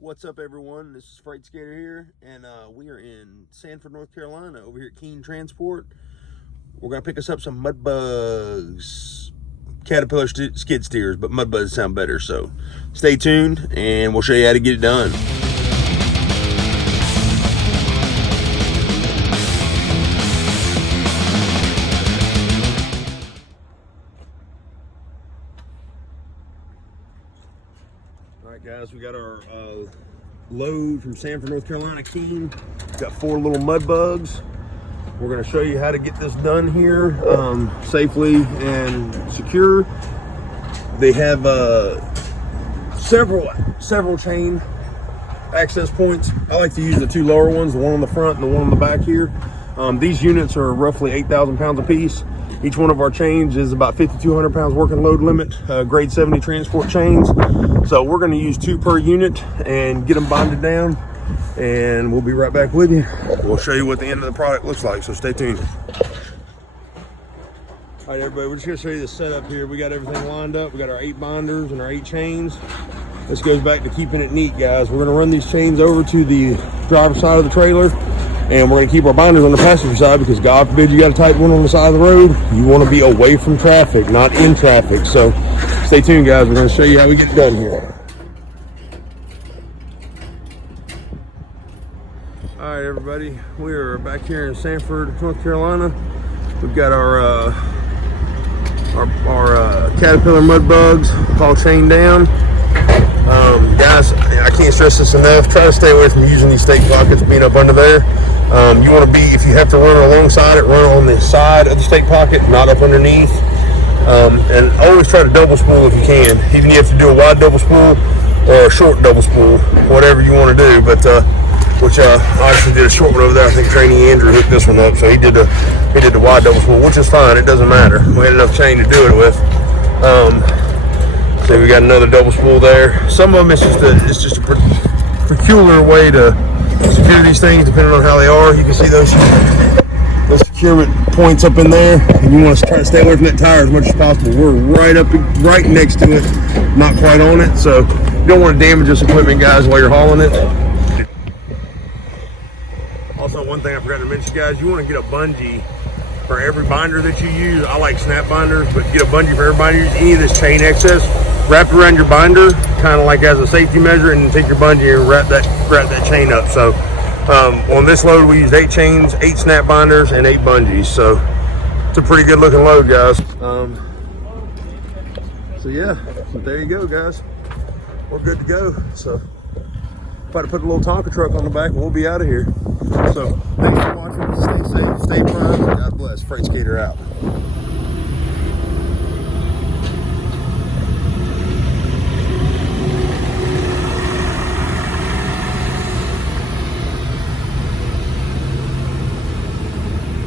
What's up, everyone? This is Freight Skater here, and we are in Sanford, North Carolina, over here at Keene Transport. We're gonna pick us up some mud bugs, Caterpillar skid steers, but mud bugs sound better. So stay tuned, and we'll show you how to get it done. All right, guys, we got our load from Sanford, North Carolina, Keene. Got 4 little mud bugs. We're going to show you how to get this done here safely and secure. They have several chain access points. I like to use the 2 lower ones, the one on the front and the one on the back here. These units are roughly 8,000 pounds a piece. Each one of our chains is about 5,200 pounds working load limit, grade 70 transport chains. So we're going to use 2 per unit and get them bonded down, and we'll be right back with you. We'll show you what the end of the product looks like, so stay tuned. All right, everybody, we're just going to show you the setup here. We got everything lined up. We got our 8 binders and our 8 chains. This goes back to keeping it neat, guys. We're going to run these chains over to the driver's side of the trailer, and we're going to keep our binders on the passenger side because God forbid you got a tight one on the side of the road. You want to be away from traffic, not in traffic. So stay tuned, guys. We're going to show you how we get it done here. All right, everybody. We are back here in Sanford, North Carolina. We've got our Caterpillar mud bugs all chained down. Guys, I can't stress this enough. Try to stay away from using these stake pockets, being up under there. You want to be, if you have to run alongside it, run on the side of the stake pocket, not up underneath. And always try to double spool if you can. Even if you have to do a wide double spool or a short double spool, whatever you want to do. But which I obviously did a short one over there. I think Trainee Andrew hooked this one up, so he did the wide double spool, which is fine. It doesn't matter. We had enough chain to do it with. So we got another double spool there. Some of them it's just a peculiar way to secure these things, depending on how they are. You can see those securement points up in there, and you want to try to stay away from that tire as much as possible. We're right next to it, not quite on it, so you don't want to damage this equipment, guys, while you're hauling it. Also, one thing I forgot to mention, guys, you want to get a bungee for every binder that you use. I like snap binders, but get a bungee for every binder. Any of this chain excess, wrap it around your binder, kind of like as a safety measure, and take your bungee and wrap that chain up. So on this load, we used 8 chains, 8 snap binders, and 8 bungees. So it's a pretty good looking load, guys. So yeah, there you go, guys. We're good to go. So try to put a little Tonka truck on the back, and we'll be out of here. So thanks for watching. Stay safe, stay prime. God bless. Freight Skater out.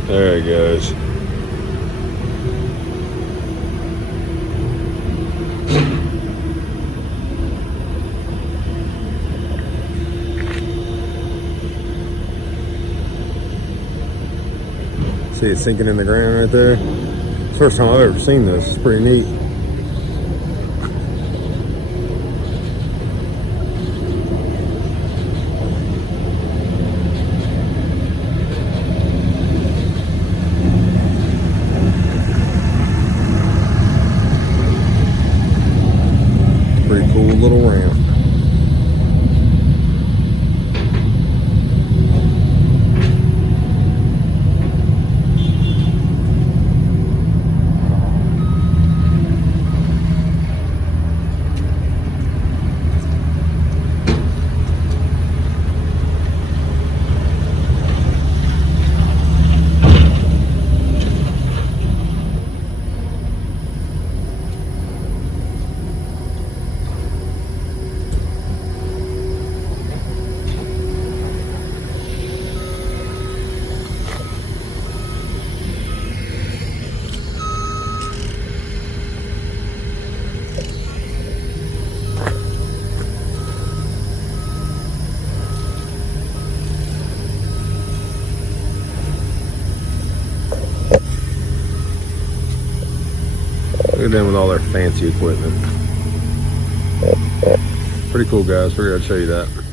There he goes. See it sinking in the ground right there. It's the first time I've ever seen this. It's pretty neat. Pretty cool little ramp. Look at them with all their fancy equipment. Pretty cool, guys. Figured I'd show you that.